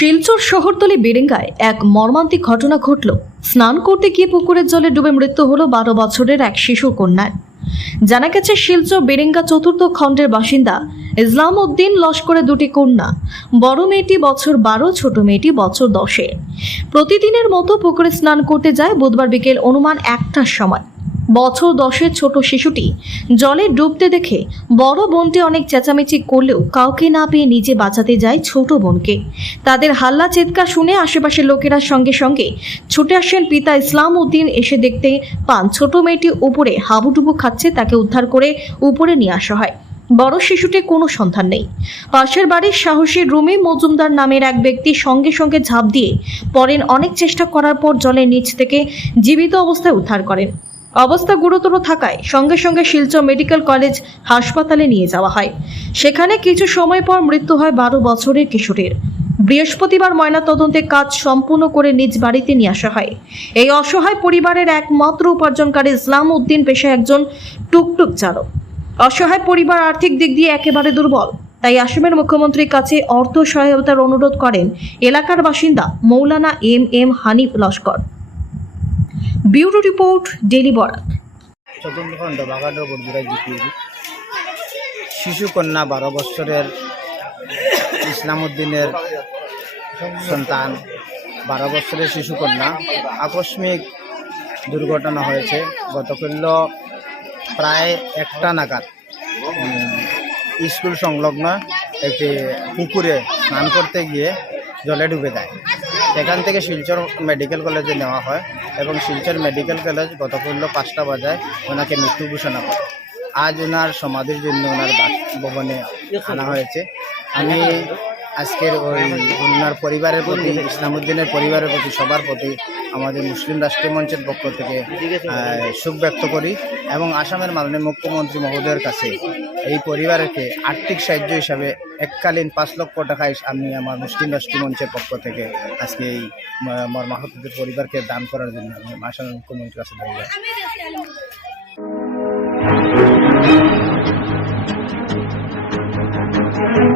শিলচর শহরতলি বেরেঙ্গায় এক মর্মান্তিক ঘটনা ঘটল। স্নান করতে গিয়ে পুকুরের জলে ডুবে মৃত্যু হলো বারো বছরের এক শিশু কন্যার। জানা গেছে, শিলচর বেরেঙ্গা চতুর্থ খণ্ডের বাসিন্দা ইসলাম উদ্দিন লস্করে দুটি কন্যা। বড় মেয়েটি বছর বারো, ছোট মেয়েটি বছর দশে। প্রতিদিনের মতো পুকুরে স্নান করতে যায়, বুধবার বিকেল অনুমান একটার সময়। বছর দশের ছোট শিশুটি জলে ডুবতে দেখে বড় বোনটি অনেক চেঁচামেচি করলেও কাউকে না পেয়ে নিজে বাঁচাতে যায় ছোট বোনকে। তাদের হাল্লা চিৎকার শুনে আশেপাশের লোকেরা সঙ্গে সঙ্গে ছুটে আসেন পিতা ইসলাম উদ্দিন এসে দেখতে পান ছোট মেয়েটি উপরে হাবুডুবু খাচ্ছে, তাকে উদ্ধার করে উপরে নিয়ে আসা হয়। বড় শিশুটির কোনো সন্ধান নেই। পাশের বাড়ির সাহসী রুমি মজুমদার নামের এক ব্যক্তি সঙ্গে সঙ্গে ঝাঁপ দিয়ে পরেন অনেক চেষ্টা করার পর জলের নিচ থেকে জীবিত অবস্থায় উদ্ধার করেন। অবস্থা গুরুতর থাকায় সঙ্গে সঙ্গে শিলচর মেডিকেল কলেজ হাসপাতালে নিয়ে যাওয়া হয়। সেখানে কিছু সময় পর মৃত্যু হয় বারো বছরের কিশোরের। বৃহস্পতিবার ময়নাতদন্তে কাজ সম্পূর্ণ করে নিজ বাড়িতে নিয়ে আসা হয়। এই অসহায় পরিবারের একমাত্র উপার্জনকারী ইসলাম উদ্দিন পেশায় একজন টুকটুক চালক। অসহায় পরিবার আর্থিক দিক দিয়ে একেবারে দুর্বল, তাই আসামের মুখ্যমন্ত্রীর কাছে অর্থ সহায়তার অনুরোধ করেন এলাকার বাসিন্দা মৌলানা M M Hanif Laskar. Bureau report daily Barak চতুর্থ খণ্ড জিপিএ শিশু কন্যা বারো বছরের ইসলামউদ্দিনের সন্তান, বারো বছরের শিশু কন্যা। আকস্মিক দুর্ঘটনা হয়েছে গতকাল প্রায় একটা নাগাদ। স্কুল সংলগ্ন একটি পুকুরে স্নান করতে গিয়ে জলে ডুবে যায়। সেখান থেকে শিলচর মেডিকেল কলেজে নেওয়া হয় এবং শিলচর মেডিকেল কলেজ গতকাল পাঁচটা বাজায় ওনাকে মৃত্যু ঘোষণা করে আজ ওনার সমাধির জন্য ওনার বাসভবনে আনা হয়েছে। আমি আজকের ওই ওনার পরিবারের প্রতি ইসলামউদ্দিনের পরিবারের প্রতি, সবার প্রতি, আমাদের মুসলিম রাষ্ট্রীয় মঞ্চের পক্ষ থেকে সুখ ব্যক্ত করি এবং আসামের মাননীয় মুখ্যমন্ত্রী মহোদয়ের কাছে এই পরিবারকে আর্থিক সাহায্য হিসাবে এককালীন পাঁচ লক্ষ টাকা হিস- আমি আমার মুসলিম রাষ্ট্রীয় মঞ্চের পক্ষ থেকে আজকে এই মর্মাহতদের পরিবারকে দান করার জন্য আমি আসামের মুখ্যমন্ত্রীর কাছে ধন্যবাদ। Thank